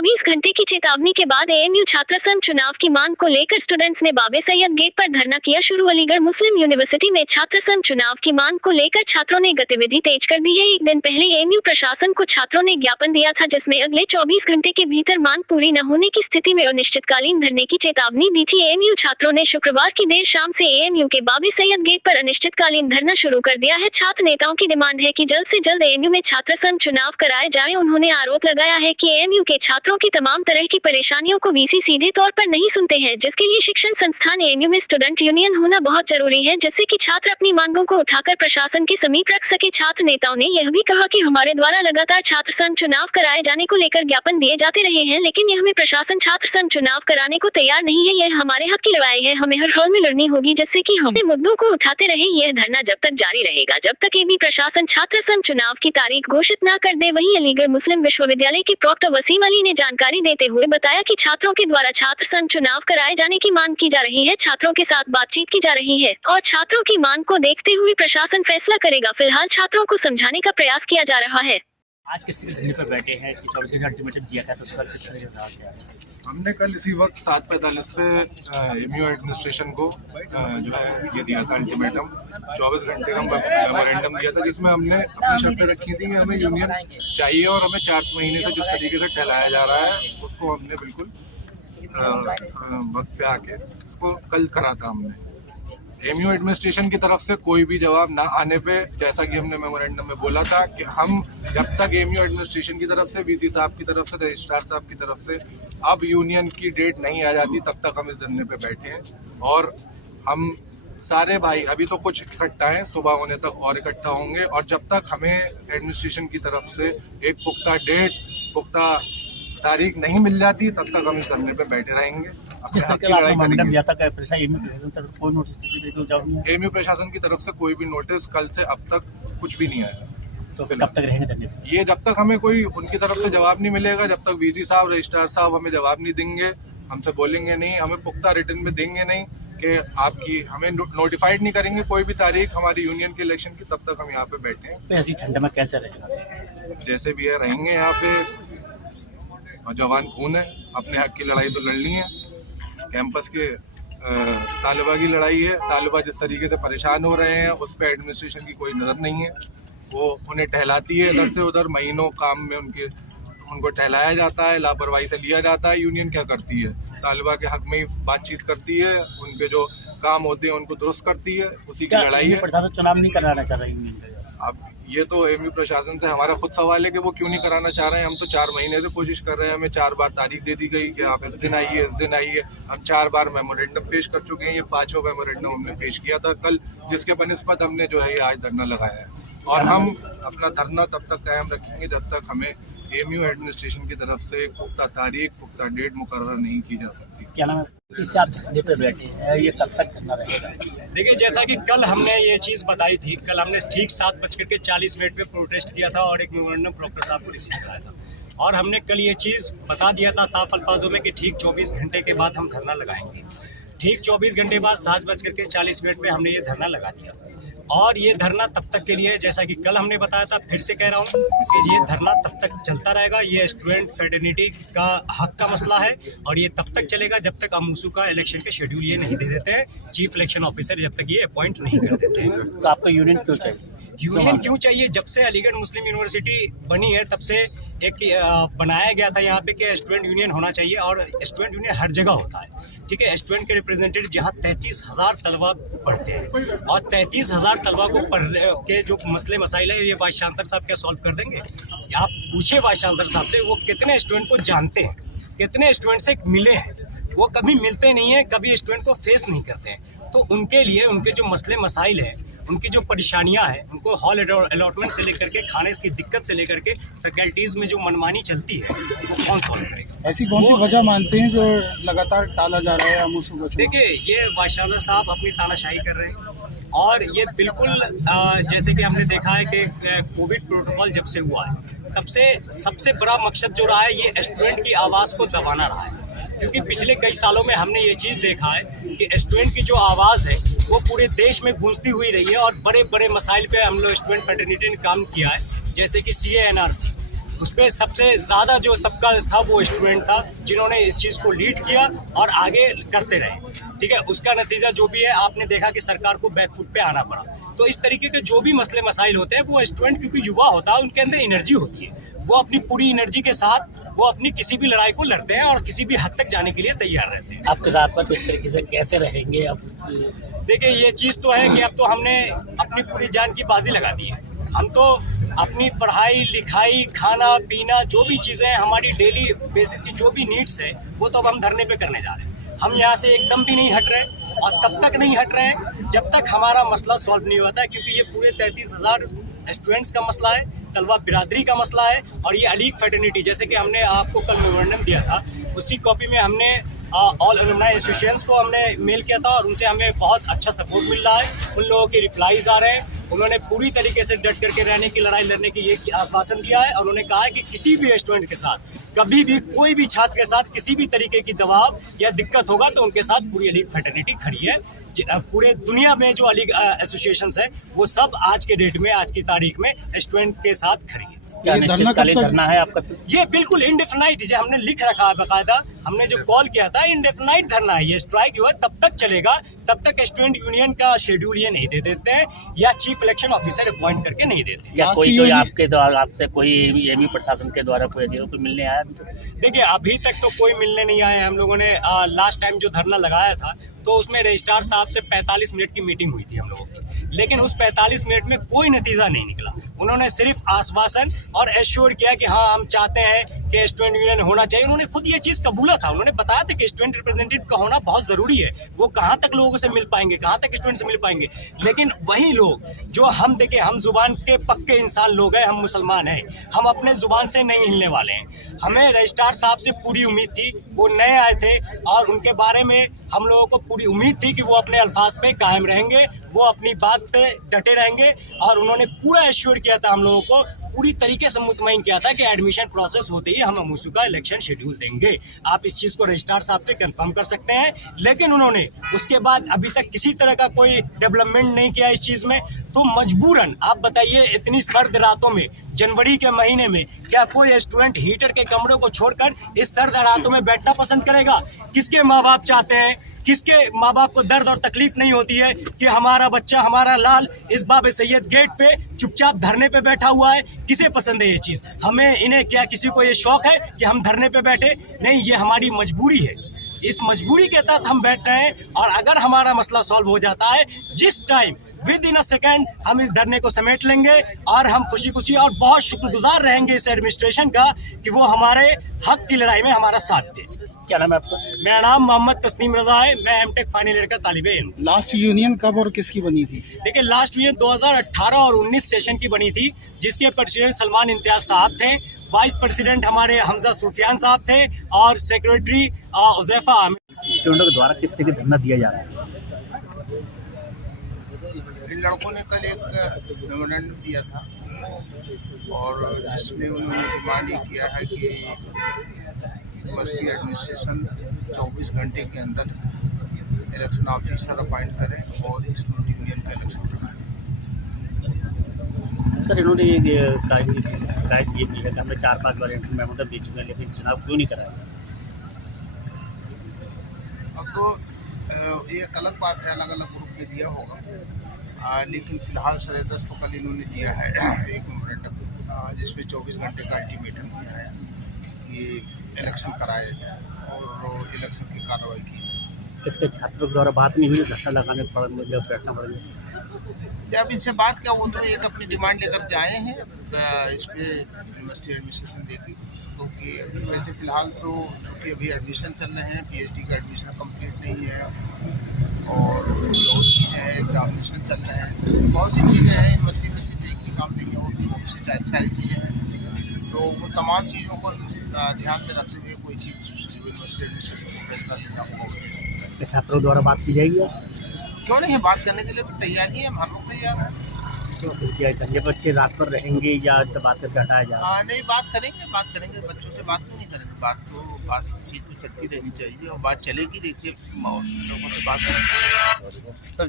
24 घंटे की चेतावनी के बाद एएमयू छात्र संघ चुनाव की मांग को लेकर स्टूडेंट्स ने बाबे सैयद गेट पर धरना किया शुरू। अलीगढ़ मुस्लिम यूनिवर्सिटी में छात्र संघ चुनाव की मांग को लेकर छात्रों ने गतिविधि तेज कर दी है। एक दिन पहले एएमयू प्रशासन को छात्रों ने ज्ञापन दिया था, जिसमें अगले 24 घंटे के भीतर मांग पूरी न होने की स्थिति में अनिश्चितकालीन धरने की चेतावनी दी थी। एएमयू छात्रों ने शुक्रवार की देर शाम से एएमयू के बाबे सैयद गेट पर अनिश्चितकालीन धरना शुरू कर दिया है। छात्र नेताओं की डिमांड है कि जल्द से जल्द एएमयू में छात्र संघ चुनाव कराए जाए। उन्होंने आरोप लगाया है कि एएमयू के छात्रों की तमाम तरह की परेशानियों को वीसी सीधे तौर पर नहीं सुनते हैं, जिसके लिए शिक्षण संस्थान एएमयू में स्टूडेंट यूनियन होना बहुत जरूरी है, जिससे कि छात्र अपनी मांगों को उठाकर प्रशासन के समीप रख सके। छात्र नेताओं ने यह भी कहा कि हमारे द्वारा लगातार छात्र संघ चुनाव कराए जाने को लेकर ज्ञापन दिए जाते रहे हैं, लेकिन यह हमें प्रशासन छात्र संघ चुनाव कराने को तैयार नहीं है। यह हमारे हक की लड़ाई है, हमें हर हाल में लड़नी होगी, जिससे कि हम मुद्दों को उठाते रहे। यह धरना जब तक जारी रहेगा जब तक एबी प्रशासन छात्र संघ चुनाव की तारीख घोषित न कर दे। वहीं अलीगढ़ मुस्लिम विश्वविद्यालय के प्रॉक्टर वसीम अली ने जानकारी देते हुए बताया कि छात्रों के द्वारा छात्र संघ चुनाव कराए जाने की मांग की जा रही है, छात्रों के साथ बातचीत की जा रही है और छात्रों की मांग को देखते हुए प्रशासन फैसला करेगा। फिलहाल छात्रों को समझाने का प्रयास किया जा रहा है। आज किस धरने पर बैठे हैं कि 24 घंटे अल्टीमेटम दिया था, तो उसका किस तरह का रहा? हमने कल इसी वक्त 7:45 पे एएमयू एडमिनिस्ट्रेशन को जो है ये दिया था अल्टीमेटम, 24 घंटे का मेमोरेंडम दिया था, जिसमें हमने अपनी शर्तें रखी थी कि हमें यूनियन चाहिए और हमें 4 महीने से जिस तरीके से टहलाया जा रहा है उसको हमने बिल्कुल वक्त पे आके इसको कल करा था। हमने एएमयू एडमिनिस्ट्रेशन की तरफ से कोई भी जवाब ना आने पे, जैसा कि हमने मेमोरेंडम में बोला था कि हम जब तक एएमयू एडमिनिस्ट्रेशन की तरफ से, वीसी साहब की तरफ से, रजिस्ट्रार साहब की तरफ से अब यूनियन की डेट नहीं आ जाती, तब तक हम इस धरने पे बैठे हैं। और हम सारे भाई अभी तो कुछ इकट्ठा हैं, सुबह होने तक और इकट्ठा होंगे, और जब तक हमें एडमिनिस्ट्रेशन की तरफ से एक पुख्ता डेट, पुख्ता तारीख नहीं मिल जाती, तब तक हम इस धरने पे बैठे रहेंगे। एएमयू प्रशासन की तरफ से कोई भी नोटिस कल से अब तक कुछ भी नहीं आया। तो फिर कब तक रहेंगे धरने पे? ये जब तक हमें कोई उनकी तरफ से जवाब नहीं मिलेगा, जब तक वीसी साहब, रजिस्ट्रार साहब हमें जवाब नहीं देंगे, हमसे बोलेंगे नहीं, हमें पुख्ता रिटर्न में देंगे नहीं कि आपकी हमें नोटिफाइड नहीं करेंगे कोई भी तारीख हमारी यूनियन के इलेक्शन की, तब तक हम यहाँ पे बैठे हैं। तो ऐसी ठंड में कैसे रहेगा? जैसे भी है रहेंगे यहाँ पे। जवान खून है, अपने हक की लड़ाई तो लड़नी है। कैंपस के तालिबा की लड़ाई है। तालिबा जिस तरीके से परेशान हो रहे हैं उस पर एडमिनिस्ट्रेशन की कोई नज़र नहीं है। वो उन्हें टहलाती है इधर से उधर, महीनों काम में उनको टहलाया जाता है, लापरवाही से लिया जाता है। यूनियन क्या करती है? तालिबा के हक में ही बातचीत करती है, उनके जो काम होते हैं उनको दुरुस्त करती है, उसी की लड़ाई है। प्रशासन चुनाव नहीं कराना चाह रहा यूनियन? अब ये तो एएमयू प्रशासन से हमारा खुद सवाल है कि वो क्यों नहीं कराना चाह रहे हैं। हम तो 4 महीने से कोशिश कर रहे हैं, हमें 4 बार तारीख दे दी गई कि आप इस दिन आइए, इस दिन आइए। हम 4 बार मेमोरेंडम पेश कर चुके हैं, ये 5वां मेमोरेंडम हमने पेश किया था कल, जिसके बनिस्बत हमने जो है आज धरना लगाया है। और हम अपना धरना तब तक कायम रखेंगे जब तक हमें एएमयू एडमिनिस्ट्रेशन की तरफ से पुख्ता तारीख, पुख्ता डेट मुकर्रर नहीं की जा सकती। क्या नाम है? किससे आप धरने पर बैठे हैं, ये कब तक धरना रहेगा? देखिए, जैसा कि कल हमने ये चीज़ बताई थी, कल हमने ठीक 7:40 पे प्रोटेस्ट किया था और एक मेमोरेंडम प्रॉक्टर साहब को रिसीव कराया था। और हमने कल ये चीज़ बता दिया था साफ अल्फाजों में कि ठीक 24 घंटे के बाद हम धरना लगाएंगे। ठीक 24 घंटे बाद 7:40 पे हमने ये धरना लगा दिया। और ये धरना तब तक के लिए, जैसा कि कल हमने बताया था, फिर से कह रहा हूँ कि ये धरना तब तक चलता रहेगा। ये स्टूडेंट फेडरनिटी का हक का मसला है और ये तब तक चलेगा जब तक अमूसू का इलेक्शन के शेड्यूल ये नहीं दे देते हैं, चीफ इलेक्शन ऑफिसर जब तक ये अपॉइंट नहीं कर देते हैं। तो आपको यूनियन क्यों चाहिए? यूनियन क्यों चाहिए? जब से अलीगढ़ मुस्लिम यूनिवर्सिटी बनी है तब से एक बनाया गया था यहाँ पे कि स्टूडेंट यूनियन होना चाहिए, और स्टूडेंट यूनियन हर जगह होता है, ठीक है। स्टूडेंट के रिप्रेजेंटेटिव जहाँ 33,000 तलबा पढ़ते हैं और 33,000 तलबा को पढ़ने के जो मसले मसाइल है, ये वाइस चांसलर साहब क्या सॉल्व कर देंगे? आप पूछे वाइस चांसलर साहब से, वो कितने स्टूडेंट को जानते हैं, कितने स्टूडेंट से मिले हैं? वो कभी मिलते नहीं हैं, कभी स्टूडेंट को फेस नहीं करते हैं। तो उनके लिए उनके जो मसले मसाइल हैं, उनकी जो परेशानियां हैं, उनको हॉल अलॉटमेंट से लेकर के, खाने की दिक्कत से लेकर के, फैकल्टीज़ में जो मनमानी चलती है, वो कौन सॉल्व करेगा? ऐसी कौन सी वजह मानते हैं जो लगातार टाला जा रहा है अमूसू का? देखिए, ये वाइस चांसलर साहब अपनी तानाशाही कर रहे हैं और ये बिल्कुल जैसे कि हमने देखा है कि कोविड प्रोटोकॉल जब से हुआ है तब से सबसे बड़ा मकसद जो रहा है, ये स्टूडेंट की आवाज़ को दबाना रहा है। क्योंकि पिछले कई सालों में हमने ये चीज़ देखा है कि स्टूडेंट की जो आवाज़ है वो पूरे देश में गूंजती हुई रही है और बड़े बड़े मसाइल पे हम लोग स्टूडेंट फेडरनिटी ने काम किया है, जैसे कि CA NRC। उस पर सबसे ज़्यादा जो तबका था वो स्टूडेंट था, जिन्होंने इस चीज़ को लीड किया और आगे करते रहे। ठीक है, उसका नतीजा जो भी है, आपने देखा कि सरकार को बैकफुट पे आना पड़ा। तो इस तरीके के जो भी मसले मसाइल होते हैं, वो स्टूडेंट क्योंकि युवा होता है, उनके अंदर एनर्जी होती है, वो अपनी पूरी एनर्जी के साथ वो अपनी किसी भी लड़ाई को लड़ते हैं और किसी भी हद तक जाने के लिए तैयार रहते हैं। आपके रात पर किस तरीके से कैसे रहेंगे अब? देखिए, ये चीज़ तो है कि अब तो हमने अपनी पूरी जान की बाजी लगा दी है। हम तो अपनी पढ़ाई लिखाई, खाना पीना, जो भी चीज़ें हमारी डेली बेसिस की जो भी नीड्स है, वो तो अब हम धरने पे करने जा रहे हैं। हम यहाँ से एकदम भी नहीं हट रहे और तब तक नहीं हट रहे हैं जब तक हमारा मसला सॉल्व नहीं होता है, क्योंकि ये पूरे 33,000 स्टूडेंट्स का मसला है, तलवा बिरादरी का मसला है। और ये अलीग फेटर्निटी, जैसे कि हमने आपको कल मेमोरेंडम दिया था, उसी कॉपी में हमने ऑल एलुमनाई एसोसिएशंस को हमने मेल किया था और उनसे हमें बहुत अच्छा सपोर्ट मिल रहा है। उन लोगों के रिप्लाईज आ रहे हैं। उन्होंने पूरी तरीके से डट करके रहने की, लड़ाई लड़ने की ये आश्वासन दिया है और उन्होंने कहा है कि किसी भी स्टूडेंट के साथ, कभी भी कोई भी छात्र के साथ किसी भी तरीके की दबाव या दिक्कत होगा तो उनके साथ पूरी अलीग फेटर्निटी खड़ी है। पूरे दुनिया में जो अलीग एसोसिएशंस है, वो सब आज के डेट में, आज की तारीख में स्टूडेंट के साथ खड़ी है। क्या अनिश्चितकालीन धरना है आपका? ये बिल्कुल इंडेफिनाइट, जो हमने लिख रखा है बाकायदा, हमने जो कॉल किया था, इंडेफिनाइट धरना है। ये स्ट्राइक जो है तब तक चलेगा, तब तक स्टूडेंट यूनियन का शेड्यूल ये नहीं दे देते हैं या चीफ इलेक्शन ऑफिसर अपॉइंट करके नहीं देते। या कोई आपके द्वारा, आपसे कोई एमयू प्रशासन के द्वारा कोई मिलने आया? देखिए, अभी तक तो कोई मिलने नहीं आए। हम लोगों ने लास्ट टाइम जो धरना लगाया था, तो उसमें रजिस्ट्रार साहब से 45 मिनट की मीटिंग हुई थी हम लोगों की, लेकिन उस 45 मिनट में कोई नतीजा नहीं निकला। उन्होंने सिर्फ आश्वासन और एश्योर किया कि हाँ, हम चाहते हैं कि स्टूडेंट यूनियन होना चाहिए। उन्होंने खुद ये चीज़ कबूला था। उन्होंने बताया था कि स्टूडेंट रिप्रेजेंटेटिव का होना बहुत ज़रूरी है। वो कहाँ तक लोगों से मिल पाएंगे, कहाँ तक स्टूडेंट से मिल पाएंगे। लेकिन वही लोग जो हम देखिए, हम जुबान के पक्के इंसान लोग हैं, हम मुसलमान हैं, हम अपने जुबान से नहीं हिलने वाले हैं। हमें रजिस्ट्रार साहब से पूरी उम्मीद थी, वो नए आए थे और उनके बारे में हम लोगों को पूरी उम्मीद थी कि वो अपने अल्फाज पे कायम रहेंगे, वो अपनी बात पे डटे रहेंगे। और उन्होंने पूरा एश्योर किया था, हम लोगों को पूरी तरीके से मुतमईन किया था कि एडमिशन प्रोसेस होते ही हम अमूसू का इलेक्शन शेड्यूल देंगे। आप इस चीज़ को रजिस्ट्रार साहब से कंफर्म कर सकते हैं। लेकिन उन्होंने उसके बाद अभी तक किसी तरह का कोई डेवलपमेंट नहीं किया इस चीज़ में। तो मजबूरन आप बताइए, इतनी सर्द रातों में, जनवरी के महीने में, क्या कोई स्टूडेंट हीटर के कमरों को छोड़कर इस सर्द रातों में बैठना पसंद करेगा? किसके माँ बाप चाहते हैं, किसके माँ बाप को दर्द और तकलीफ नहीं होती है कि हमारा बच्चा, हमारा लाल इस बाबे सैयद गेट पे चुपचाप धरने पे बैठा हुआ है? किसे पसंद है ये चीज़? हमें, इन्हें, क्या किसी को ये शौक है कि हम धरने पे बैठे? नहीं, ये हमारी मजबूरी है। इस मजबूरी के तहत हम बैठ रहे हैं और अगर हमारा मसला सॉल्व हो जाता है, जिस time with in a second हम इस धरने को समेट लेंगे और हम खुशी खुशी और बहुत शुक्रगुजार रहेंगे इस एडमिनिस्ट्रेशन का कि वो हमारे हक की लड़ाई में हमारा साथ दे। क्या नाम है आपका? मेरा नाम मोहम्मद तस्नीम रजा है। मैं एमटेक फाइनल ईयर का तालिबे इल्म। लास्ट यूनियन कब और किसकी बनी थी? देखिए, लास्ट यूनियन 2018 और 19 सेशन की बनी थी, जिसके प्रेसिडेंट सलमान इम्तियाज साहब थे, वाइस प्रेसिडेंट हमारे हमजा सुफियान साहब थे और सेक्रेटरी उज़ैफा आमिर। स्टूडेंटों के द्वारा किस तरह की धरना दिया जा रहा है? इन लड़कों ने कल एक मेमोरेंडम दिया था और जिसमें उन्होंने डिमांड ये किया है कि यूनिवर्सिटी एडमिनिस्ट्रेशन 24 घंटे के अंदर इलेक्शन ऑफिसर अपॉइंट करें और स्टूडेंट यूनियन का इलेक्शन कराएं। सर, इन्होंने ये शिकायत ये की है कि हमने 4-5 बार मेमोरेंडम दे चुके हैं, लेकिन चुनाव क्यों नहीं कराया? अब तो ये गलत बात है, अलग अलग ग्रुप में दिया होगा, लेकिन फिलहाल सरेदस्त तो कल इन्होंने दिया है एक मेमोरेंडम जिसमें 24 घंटे का अल्टीमेटम दिया है कि इलेक्शन कराया जाए और इलेक्शन की कार्रवाई की। इसके छात्रों के द्वारा बात नहीं हुई, धरना लगाने पड़ेगा, बैठना पड़ेगा? जब इनसे बात किया, वो तो एक अपनी डिमांड लेकर के आए हैं इस पर यूनिवर्सिटी एडमिनिस्ट्रेशन देगी, क्योंकि वैसे फ़िलहाल तो क्योंकि अभी एडमिशन चल रहे हैं, पीएचडी का एडमिशन कंप्लीट नहीं है और बहुत चीज़ें हैं, एग्जामिनेशन चल रहे हैं, बहुत सी चीज़ें हैं यूनिवर्सिटी में, सिर्फ एक भी काम नहीं है, और बहुत सी सारी चीज़ें हैं। तो वो तमाम चीज़ों को ध्यान में रखते हुए कोई चीज़ यूनिवर्सिटी एडमिनिस्ट्रेशन को फैसला लेना होगा। छात्रों द्वारा बात की जाएगी? क्यों नहीं है, बात करने के लिए तो तैयार ही है, हम लोग तैयार हैं। तो क्या धरने बच्चे रात पर रहेंगे या बात करके हटाया जाए? नहीं, बात करेंगे, बच्चों से बात क्यों नहीं करेंगे? बातचीत तो चलती रहनी चाहिए और बात चलेगी। देखिए, लोगों से बात करेंगे। सर